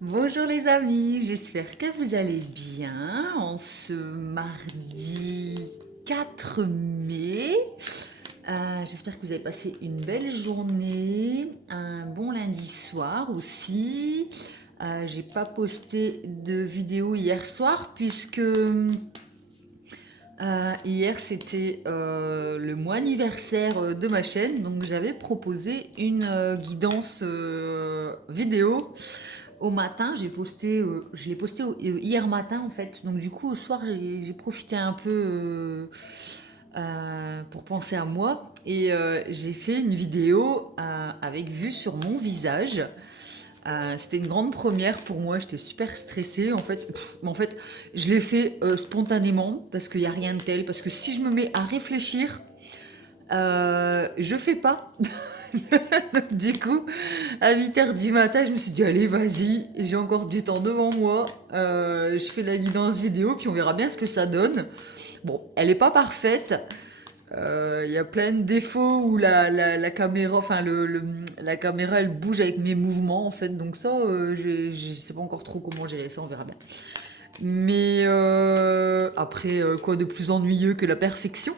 Bonjour les amis, j'espère que vous allez bien en ce mardi 4 mai. J'espère que vous avez passé une belle journée, un bon lundi soir aussi. J'ai pas posté de vidéo hier soir puisque hier c'était le mois anniversaire de ma chaîne, donc j'avais proposé une guidance vidéo au matin. Je l'ai posté hier matin en fait, donc du coup au soir j'ai profité un peu pour penser à moi et j'ai fait une vidéo avec vue sur mon visage. C'était une grande première pour moi, j'étais super stressée en fait. En fait, je l'ai fait spontanément parce qu'il n'y a rien de tel. Parce que si je me mets à réfléchir, je fais pas. Du coup, à 8 h du matin, je me suis dit, allez, vas-y, j'ai encore du temps devant moi. Je fais la guidance vidéo, puis on verra bien ce que ça donne. Bon, elle n'est pas parfaite. Il y a plein de défauts où la caméra, enfin la caméra elle bouge avec mes mouvements en fait, donc ça je sais pas encore trop comment gérer ça, on verra bien. Mais après quoi de plus ennuyeux que la perfection.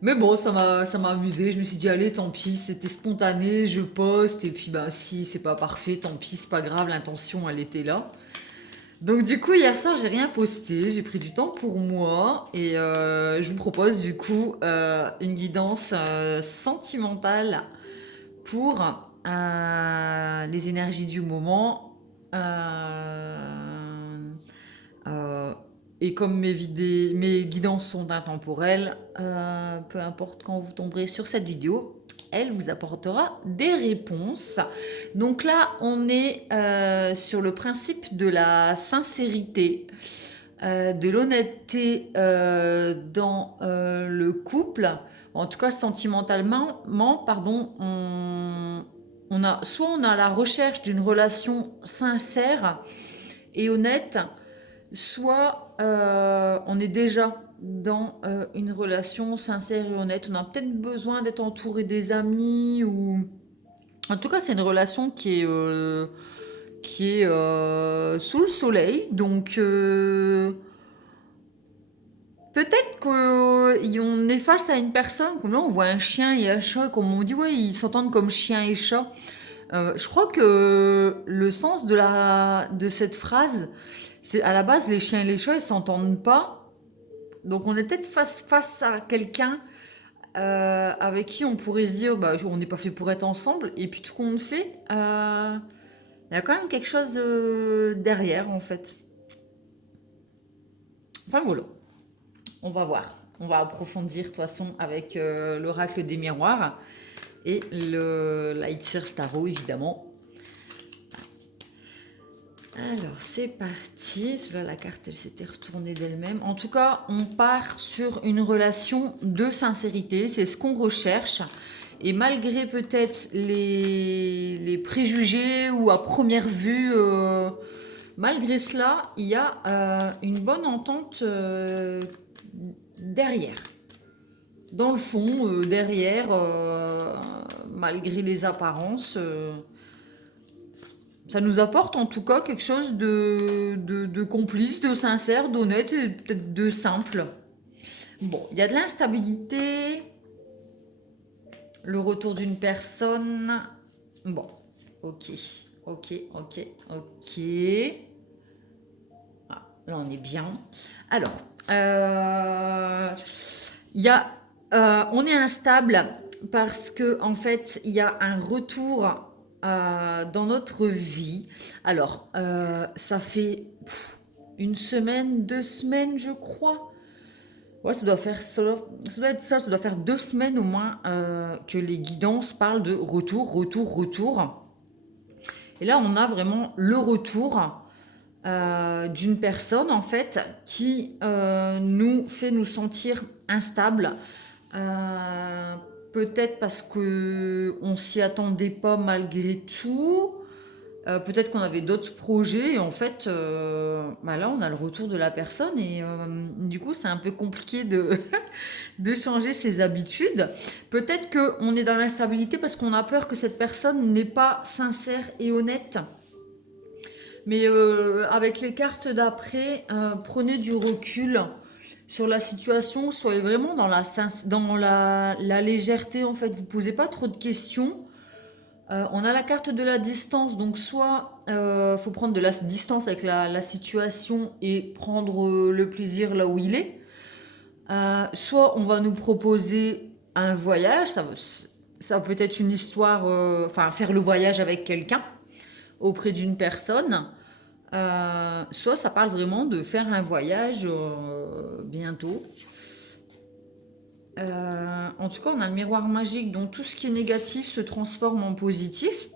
Mais bon, ça m'a amusé, je me suis dit allez tant pis, c'était spontané, je poste et puis bah si c'est pas parfait, tant pis, c'est pas grave, l'intention elle était là. Donc du coup hier soir j'ai rien posté, j'ai pris du temps pour moi et je vous propose du coup une guidance sentimentale pour les énergies du moment. Euh, et comme mes guidances sont intemporelles, peu importe quand vous tomberez sur cette vidéo, elle vous apportera des réponses. Donc là, on est sur le principe de la sincérité, de l'honnêteté dans le couple. En tout cas, sentimentalement, pardon, soit on a la recherche d'une relation sincère et honnête, soit on est déjà dans une relation sincère et honnête. On a peut-être besoin d'être entouré des amis ou... En tout cas, c'est une relation qui est sous le soleil. Donc, peut-être qu'on est face à une personne, comme là on voit un chien et un chat, comme on dit, ouais, ils s'entendent comme chien et chat. Je crois que le sens de cette phrase, c'est à la base, les chiens et les chats, ils s'entendent pas. Donc on est peut-être face à quelqu'un avec qui on pourrait se dire, bah, on n'est pas fait pour être ensemble. Et puis tout qu'on fait, il y a quand même quelque chose derrière, en fait. Enfin voilà, on va voir. On va approfondir de toute façon avec l'oracle des miroirs et le Lightseer Starro, évidemment. Alors, c'est parti. Là, la carte, elle s'était retournée d'elle-même. En tout cas, on part sur une relation de sincérité. C'est ce qu'on recherche. Et malgré peut-être les préjugés ou à première vue, malgré cela, il y a une bonne entente derrière. Dans le fond, derrière, malgré les apparences... ça nous apporte en tout cas quelque chose de complice, de sincère, d'honnête et peut-être de simple. Bon, il y a de l'instabilité, le retour d'une personne. Bon, ok, ok, ok, ok. Ah, là, on est bien. Alors, il y a, on est instable parce que en fait, il y a un retour dans notre vie. Alors, ça fait une semaine, 2 semaines, je crois. Ouais, ça doit faire 2 semaines au moins que les guidances parlent de retour, retour, retour. Et là, on a vraiment le retour d'une personne en fait qui nous fait nous sentir instables. Euh, Peut-être parce que on s'y attendait pas malgré tout. Peut-être qu'on avait d'autres projets et en fait, bah là, on a le retour de la personne et du coup, c'est un peu compliqué de changer ses habitudes. Peut-être qu'on est dans l'instabilité parce qu'on a peur que cette personne n'est pas sincère et honnête. Mais avec les cartes d'après, prenez du recul sur la situation, soyez vraiment dans la légèreté en fait. Vous posez pas trop de questions. On a la carte de la distance, donc soit faut prendre de la distance avec la situation et prendre le plaisir là où il est. Soit on va nous proposer un voyage, ça peut être une histoire, enfin faire le voyage avec quelqu'un auprès d'une personne. Soit ça parle vraiment de faire un voyage bientôt. En tout cas, on a le miroir magique, donc tout ce qui est négatif se transforme en positif.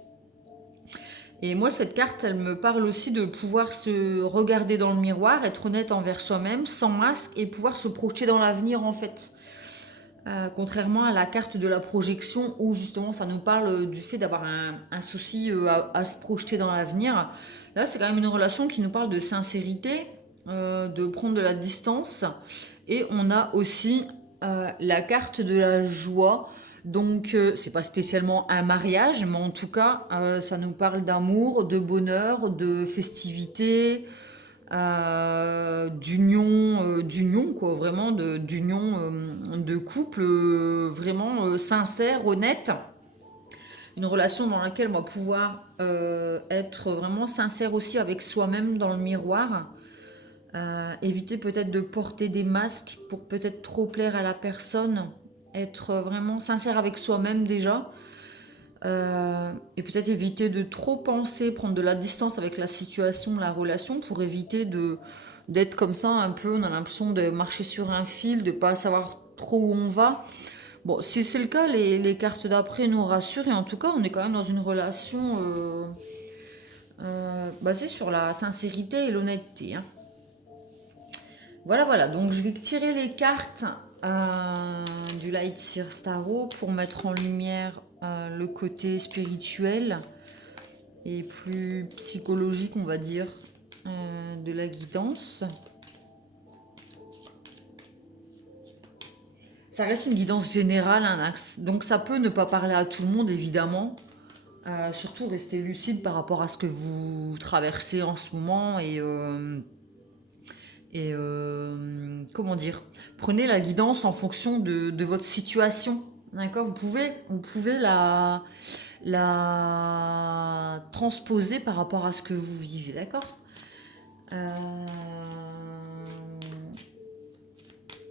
Et moi, cette carte, elle me parle aussi de pouvoir se regarder dans le miroir, être honnête envers soi-même, sans masque, et pouvoir se projeter dans l'avenir, en fait. Contrairement à la carte de la projection, où justement, ça nous parle du fait d'avoir un souci à se projeter dans l'avenir. Là, c'est quand même une relation qui nous parle de sincérité, de prendre de la distance. Et on a aussi la carte de la joie. Donc, c'est pas spécialement un mariage, mais en tout cas, ça nous parle d'amour, de bonheur, de festivité, d'union, quoi, vraiment d'union de couple, vraiment sincère, honnête. Une relation dans laquelle on va pouvoir être vraiment sincère aussi avec soi-même dans le miroir. Éviter peut-être de porter des masques pour peut-être trop plaire à la personne. Être vraiment sincère avec soi-même déjà. Et peut-être éviter de trop penser, prendre de la distance avec la situation, la relation, pour éviter d'être comme ça un peu, on a l'impression de marcher sur un fil, de pas savoir trop où on va. Bon, si c'est le cas, les cartes d'après nous rassurent, et en tout cas, on est quand même dans une relation basée sur la sincérité et l'honnêteté, hein. Voilà, voilà, donc je vais tirer les cartes du Light Seer Tarot pour mettre en lumière le côté spirituel et plus psychologique, on va dire, de la guidance. Ça reste une guidance générale, hein, donc ça peut ne pas parler à tout le monde, évidemment. Surtout rester lucide par rapport à ce que vous traversez en ce moment et comment dire, prenez la guidance en fonction de votre situation. D'accord, vous pouvez la transposer par rapport à ce que vous vivez. D'accord. Euh,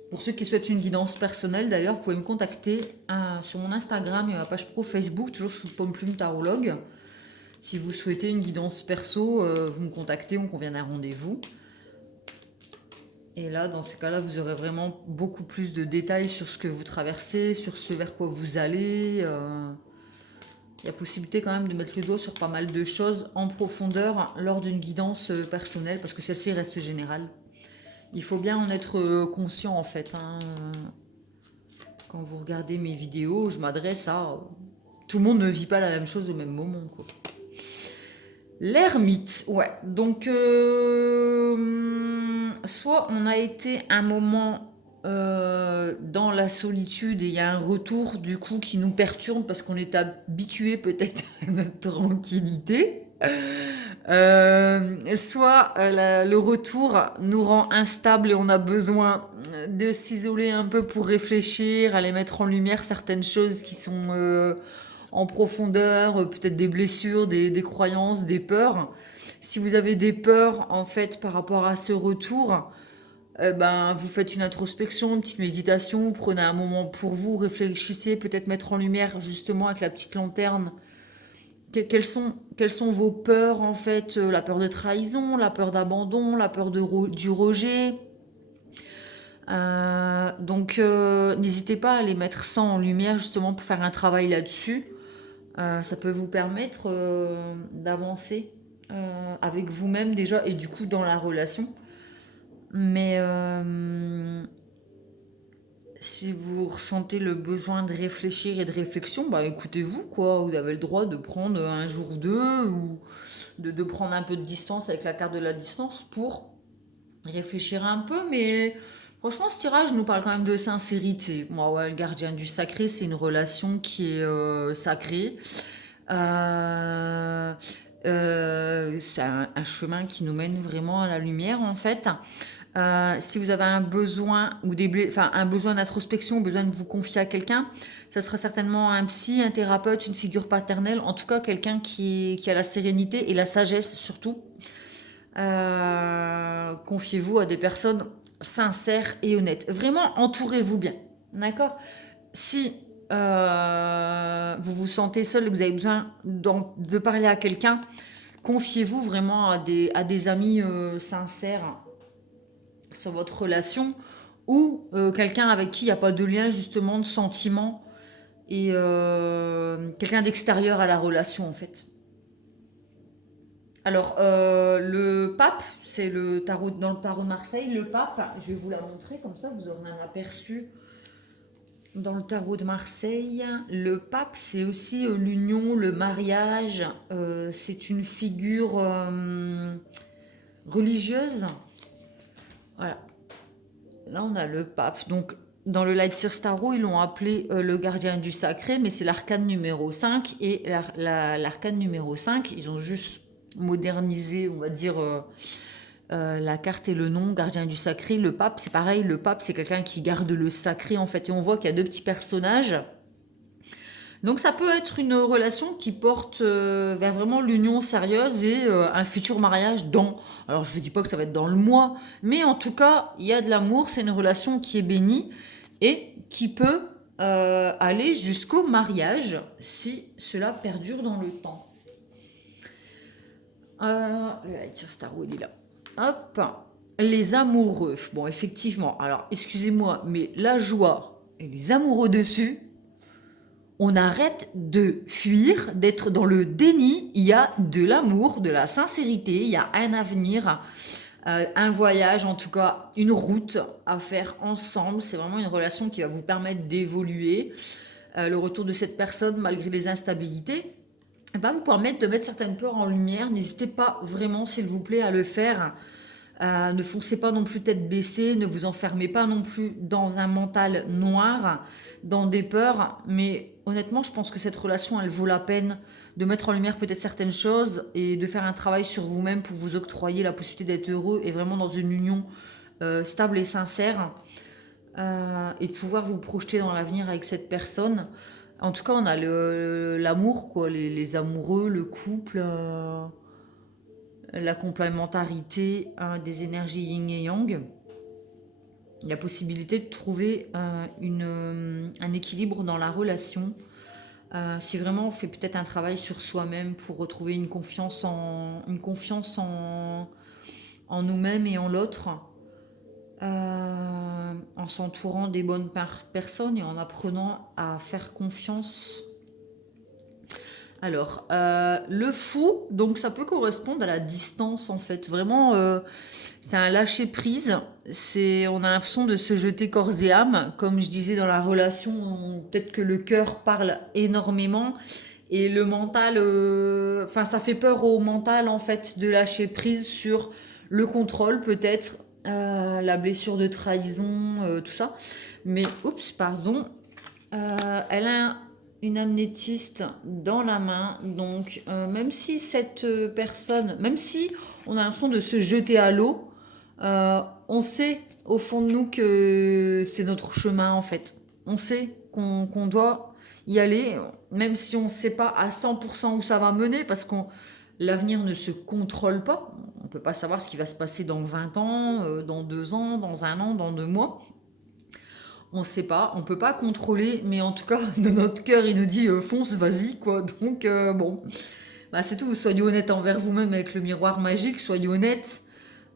pour ceux qui souhaitent une guidance personnelle, d'ailleurs, vous pouvez me contacter sur mon Instagram et ma page pro Facebook, toujours sous Pomme Plume Tarologue. Si vous souhaitez une guidance perso, vous me contactez, on convient d'un rendez-vous. Et là, dans ces cas-là, vous aurez vraiment beaucoup plus de détails sur ce que vous traversez, sur ce vers quoi vous allez. Il y a possibilité quand même de mettre le doigt sur pas mal de choses en profondeur lors d'une guidance personnelle, parce que celle-ci reste générale. Il faut bien en être conscient en fait, hein. Quand vous regardez mes vidéos, je m'adresse à... Tout le monde ne vit pas la même chose au même moment, quoi. L'ermite, ouais. Donc, soit on a été un moment dans la solitude et il y a un retour du coup qui nous perturbe parce qu'on est habitué peut-être à notre tranquillité. Soit le retour nous rend instable et on a besoin de s'isoler un peu pour réfléchir, aller mettre en lumière certaines choses qui sont en profondeur, peut-être des blessures, des croyances, des peurs. Si vous avez des peurs en fait par rapport à ce retour, ben, vous faites une introspection, une petite méditation, prenez un moment pour vous, réfléchissez, peut-être mettre en lumière justement avec la petite lanterne quelles sont vos peurs en fait, la peur de trahison, la peur d'abandon, la peur du rejet. Donc n'hésitez pas à les mettre ça en lumière justement pour faire un travail là-dessus. Ça peut vous permettre d'avancer avec vous-même déjà et du coup dans la relation. Mais si vous ressentez le besoin de réfléchir et de réflexion, bah écoutez-vous quoi. Vous avez le droit de prendre un jour ou deux ou de prendre un peu de distance avec la carte de la distance pour réfléchir un peu. Mais franchement, ce tirage nous parle quand même de sincérité. Moi, ouais, le gardien du sacré, c'est une relation qui est sacrée. Euh, C'est un chemin qui nous mène vraiment à la lumière, en fait. Si vous avez un besoin ou enfin, un besoin d'introspection, besoin de vous confier à quelqu'un, ça sera certainement un psy, un thérapeute, une figure paternelle, en tout cas quelqu'un qui a la sérénité et la sagesse surtout. Confiez-vous à des personnes sincères et honnêtes. Vraiment, entourez-vous bien. D'accord? Si vous vous sentez seul et que vous avez besoin de parler à quelqu'un, confiez-vous vraiment à des amis sincères sur votre relation ou quelqu'un avec qui il n'y a pas de lien justement de sentiment et quelqu'un d'extérieur à la relation en fait. Alors le pape, c'est le tarot dans le tarot de Marseille. Le pape, je vais vous la montrer comme ça, vous aurez un aperçu dans le tarot de Marseille. Le pape, c'est aussi l'union, le mariage. C'est une figure religieuse. Voilà. Là, on a le pape. Donc, dans le Lightseers Tarot, ils l'ont appelé le gardien du sacré, mais c'est l'arcane numéro 5. Et l'arcane numéro 5, ils ont juste modernisé, on va dire, la carte et le nom, gardien du sacré. Le pape, c'est pareil. Le pape, c'est quelqu'un qui garde le sacré, en fait. Et on voit qu'il y a deux petits personnages. Donc ça peut être une relation qui porte vers vraiment l'union sérieuse et un futur mariage dans... Alors je ne vous dis pas que ça va être dans le mois, mais en tout cas, il y a de l'amour, c'est une relation qui est bénie et qui peut aller jusqu'au mariage si cela perdure dans le temps. Le Lightseers Tarot, il est là. Hop, les amoureux. Bon, effectivement, alors excusez-moi, mais la joie et les amoureux dessus, on arrête de fuir, d'être dans le déni. Il y a de l'amour, de la sincérité, il y a un avenir, un voyage, en tout cas une route à faire ensemble. C'est vraiment une relation qui va vous permettre d'évoluer. Le retour de cette personne, malgré les instabilités, va vous permettre de mettre certaines peurs en lumière. N'hésitez pas vraiment, s'il vous plaît, à le faire. Ne foncez pas non plus tête baissée, ne vous enfermez pas non plus dans un mental noir, dans des peurs, mais honnêtement je pense que cette relation elle vaut la peine de mettre en lumière peut-être certaines choses et de faire un travail sur vous-même pour vous octroyer la possibilité d'être heureux et vraiment dans une union stable et sincère et de pouvoir vous projeter dans l'avenir avec cette personne. En tout cas on a l'amour, quoi, les amoureux, le couple... la complémentarité des énergies yin et yang, la possibilité de trouver un équilibre dans la relation. Si vraiment on fait peut-être un travail sur soi-même pour retrouver une confiance en nous-mêmes et en l'autre, en s'entourant des bonnes personnes et en apprenant à faire confiance. Alors, le fou, donc ça peut correspondre à la distance en fait. Vraiment, c'est un lâcher prise. On a l'impression de se jeter corps et âme. Comme je disais dans la relation, peut-être que le cœur parle énormément et le mental, enfin ça fait peur au mental en fait de lâcher prise sur le contrôle peut-être, la blessure de trahison, tout ça. Mais, oups, pardon, elle a une amnétiste dans la main, donc même si cette personne, même si on a l'impression de se jeter à l'eau, on sait au fond de nous que c'est notre chemin en fait. On sait qu'on doit y aller, même si on ne sait pas à 100% où ça va mener, parce que l'avenir ne se contrôle pas. On ne peut pas savoir ce qui va se passer dans 20 ans, dans 2 ans, dans 1 an, dans 2 mois. On ne sait pas, on ne peut pas contrôler, mais en tout cas, dans notre cœur, il nous dit fonce, vas-y, quoi. Donc, bon, bah, c'est tout. Soyez honnête envers vous-même avec le miroir magique, soyez honnête.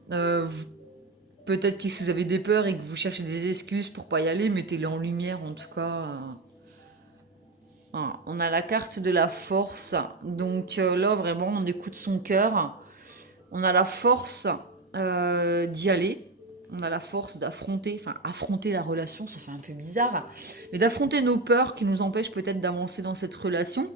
Peut-être que si vous avez des peurs et que vous cherchez des excuses pour pas y aller, mettez-les en lumière, en tout cas. Voilà. On a la carte de la force, donc là, vraiment, on écoute son cœur. On a la force d'y aller. On a la force d'affronter, enfin affronter la relation, ça fait un peu bizarre, mais d'affronter nos peurs qui nous empêchent peut-être d'avancer dans cette relation.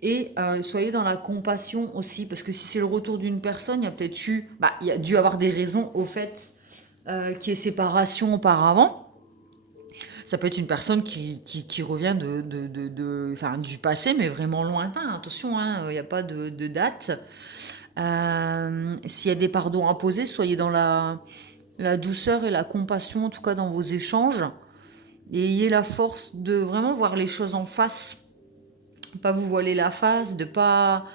Et soyez dans la compassion aussi, parce que si c'est le retour d'une personne, il y a peut-être il y a dû avoir des raisons au fait qu'il y ait séparation auparavant. Ça peut être une personne qui revient enfin, du passé, mais vraiment lointain. Attention, hein, il n'y a pas de date. S'il y a des pardons à poser, soyez dans la douceur et la compassion, en tout cas dans vos échanges. Et ayez la force de vraiment voir les choses en face. Pas vous voiler la face, de vraiment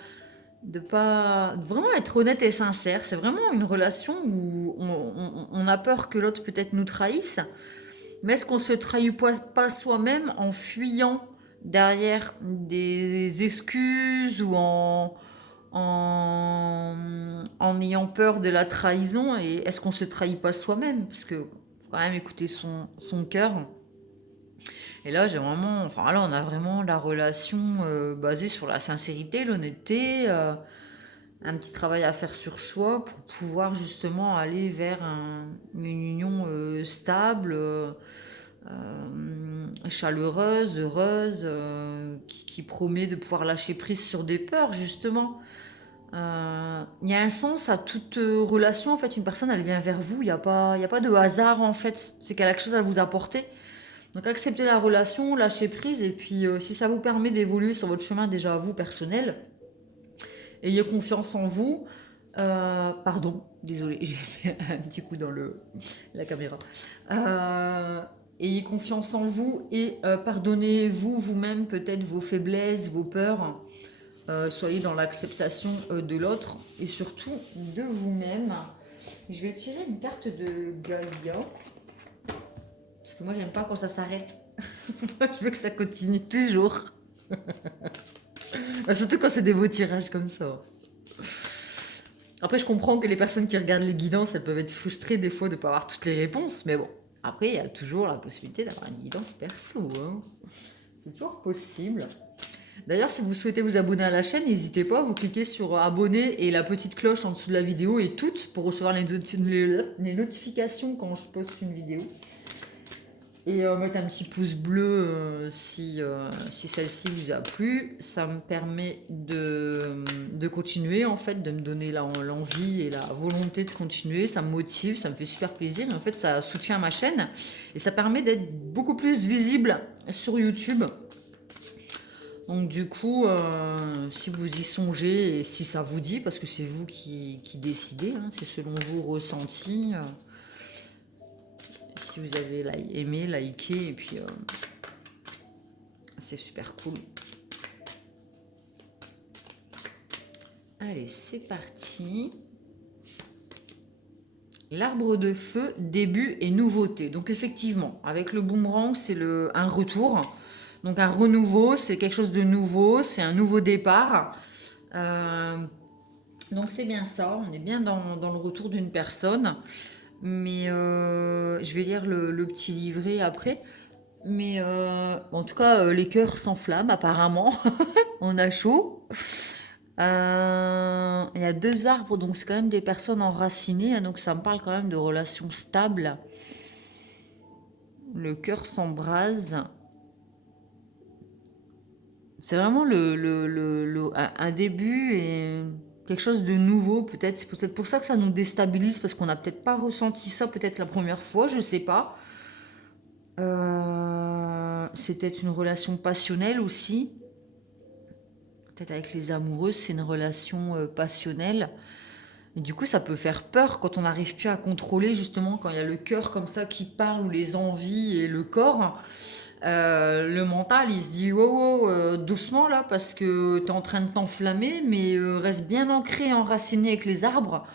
être honnête et sincère. C'est vraiment une relation où on a peur que l'autre peut-être nous trahisse. Mais est-ce qu'on se trahit pas soi-même en fuyant derrière des excuses ou en ayant peur de la trahison? Et est-ce qu'on se trahit pas soi-même? Parce que faut quand même écouter son cœur. Et là, enfin là, on a vraiment la relation basée sur la sincérité, l'honnêteté, un petit travail à faire sur soi pour pouvoir justement aller vers une union stable, chaleureuse, heureuse, qui promet de pouvoir lâcher prise sur des peurs justement. Il y a un sens à toute relation. En fait, une personne, elle vient vers vous. Il y a pas de hasard en fait. C'est qu'elle a quelque chose à vous apporter. Donc acceptez la relation, lâchez prise et puis si ça vous permet d'évoluer sur votre chemin déjà à vous personnel, ayez confiance en vous. Pardon, désolé, j'ai fait un petit coup dans la caméra. Ayez confiance en vous et pardonnez-vous vous-même peut-être vos faiblesses, vos peurs. Soyez dans l'acceptation de l'autre et surtout de vous-même. Je vais tirer une carte de Gaïa. Parce que moi, j'aime pas quand ça s'arrête. Je veux que ça continue toujours. Surtout quand c'est des beaux tirages comme ça. Après, je comprends que les personnes qui regardent les guidances, elles peuvent être frustrées des fois de ne pas avoir toutes les réponses. Mais bon, après, il y a toujours la possibilité d'avoir une guidance perso. Hein. C'est toujours possible. D'ailleurs, si vous souhaitez vous abonner à la chaîne, n'hésitez pas, vous cliquez sur abonner et la petite cloche en dessous de la vidéo et toutes pour recevoir les notifications quand je poste une vidéo. Et mettre un petit pouce bleu si celle-ci vous a plu. Ça me permet de continuer, en fait, de me donner l'envie et la volonté de continuer. Ça me motive, ça me fait super plaisir. Et en fait, ça soutient ma chaîne. Et ça permet d'être beaucoup plus visible sur YouTube. Donc du coup, si vous y songez et si ça vous dit, parce que c'est vous qui décidez, hein, c'est selon vos ressentis. Si vous avez aimé, liké, et puis c'est super cool. Allez, c'est parti. L'arbre de feu, début et nouveauté. Donc effectivement, avec le boomerang, c'est un retour. Donc un renouveau, c'est quelque chose de nouveau, c'est un nouveau départ. Donc c'est bien ça, on est bien dans le retour d'une personne. Mais je vais lire le petit livret après. Mais en tout cas, les cœurs s'enflamment apparemment. On a chaud. Il y a 2 arbres, donc c'est quand même des personnes enracinées. Hein, donc ça me parle quand même de relations stables. Le cœur s'embrase. C'est vraiment un début et quelque chose de nouveau peut-être. C'est peut-être pour ça que ça nous déstabilise parce qu'on n'a peut-être pas ressenti ça peut-être la première fois, je sais pas. C'est peut-être une relation passionnelle aussi. Peut-être avec les amoureux, c'est une relation passionnelle. Et du coup, ça peut faire peur quand on n'arrive plus à contrôler, justement, quand il y a le cœur comme ça qui parle, ou les envies et le corps. Le mental, il se dit wow, wow, doucement là, parce que tu es en train de t'enflammer, mais reste bien ancré, enraciné avec les arbres.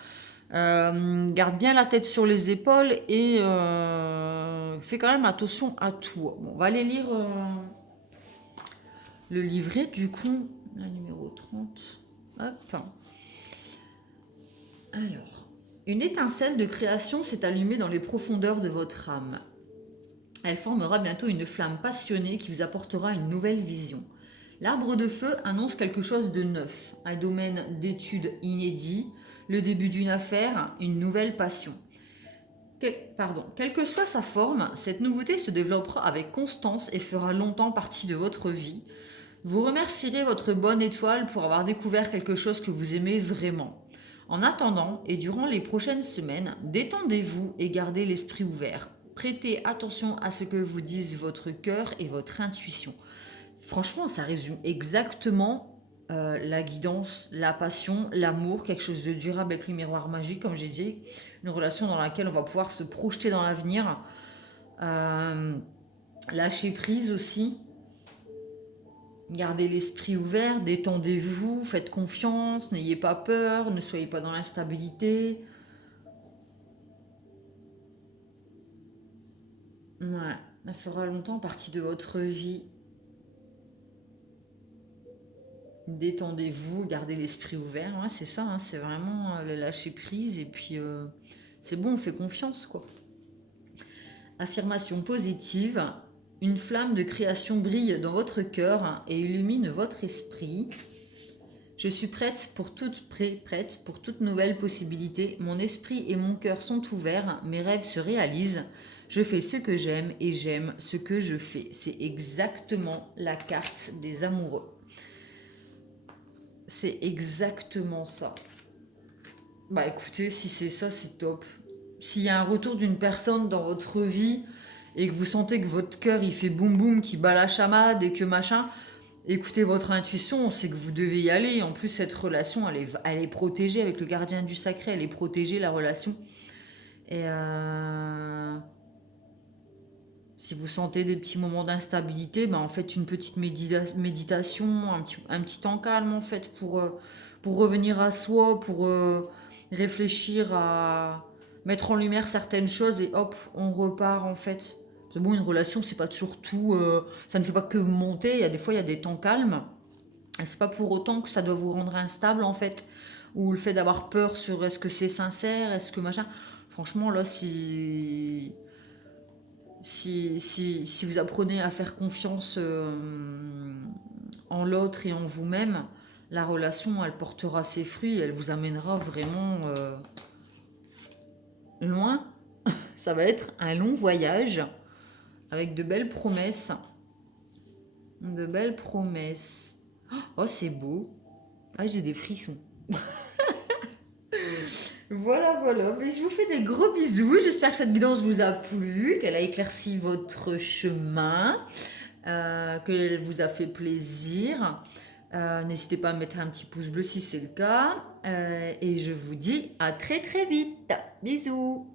Garde bien la tête sur les épaules et fais quand même attention à toi. Bon, on va aller lire le livret, du coup, la numéro 30. Hop. Alors, une étincelle de création s'est allumée dans les profondeurs de votre âme. Elle formera bientôt une flamme passionnée qui vous apportera une nouvelle vision. L'arbre de feu annonce quelque chose de neuf, un domaine d'études inédit, le début d'une affaire, une nouvelle passion. Quelle que soit sa forme, cette nouveauté se développera avec constance et fera longtemps partie de votre vie. Vous remercierez votre bonne étoile pour avoir découvert quelque chose que vous aimez vraiment. En attendant, et durant les prochaines semaines, détendez-vous et gardez l'esprit ouvert. Prêtez attention à ce que vous disent votre cœur et votre intuition. Franchement, ça résume exactement la guidance, la passion, l'amour, quelque chose de durable avec le miroir magique, comme j'ai dit. Une relation dans laquelle on va pouvoir se projeter dans l'avenir. Lâcher prise aussi. Gardez l'esprit ouvert, détendez-vous, faites confiance, n'ayez pas peur, ne soyez pas dans l'instabilité. Ouais, ça fera longtemps partie de votre vie. Détendez-vous, gardez l'esprit ouvert. Ouais, c'est ça, hein, c'est vraiment le lâcher prise et puis c'est bon, on fait confiance quoi. Affirmation positive. Une flamme de création brille dans votre cœur et illumine votre esprit. Je suis prête pour toute nouvelle possibilité. Mon esprit et mon cœur sont ouverts, mes rêves se réalisent. Je fais ce que j'aime et j'aime ce que je fais. C'est exactement la carte des amoureux. C'est exactement ça. Bah écoutez, si c'est ça, c'est top. S'il y a un retour d'une personne dans votre vie et que vous sentez que votre cœur il fait boum boum, qui bat la chamade et que machin, écoutez votre intuition, c'est que vous devez y aller. En plus, cette relation, elle est protégée avec le gardien du sacré, elle est protégée, la relation. Et si vous sentez des petits moments d'instabilité, ben en fait une petite méditation, un petit temps calme en fait pour revenir à soi, pour réfléchir à mettre en lumière certaines choses et hop, on repart en fait. C'est bon, une relation, c'est pas toujours tout, ça ne fait pas que monter, il y a des fois il y a des temps calmes. Et c'est pas pour autant que ça doit vous rendre instable en fait, ou le fait d'avoir peur sur est-ce que c'est sincère, est-ce que machin. Franchement là, si vous apprenez à faire confiance en l'autre et en vous-même, la relation, elle portera ses fruits, elle vous amènera vraiment loin. Ça va être un long voyage avec de belles promesses. De belles promesses. Oh, c'est beau. Ah, j'ai des frissons. Voilà, voilà. Mais je vous fais des gros bisous. J'espère que cette guidance vous a plu, qu'elle a éclairci votre chemin, qu'elle vous a fait plaisir. N'hésitez pas à mettre un petit pouce bleu si c'est le cas. Et je vous dis à très très vite. Bisous.